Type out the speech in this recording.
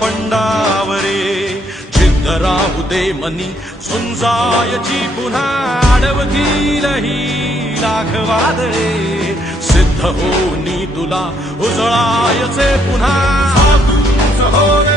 पंडावरे जिद्द राहू दे मनी झुंजायची पुन्हा अडवतील ही लाख वादळे सिद्ध होनी तुला उजळायचे पुन्हा हो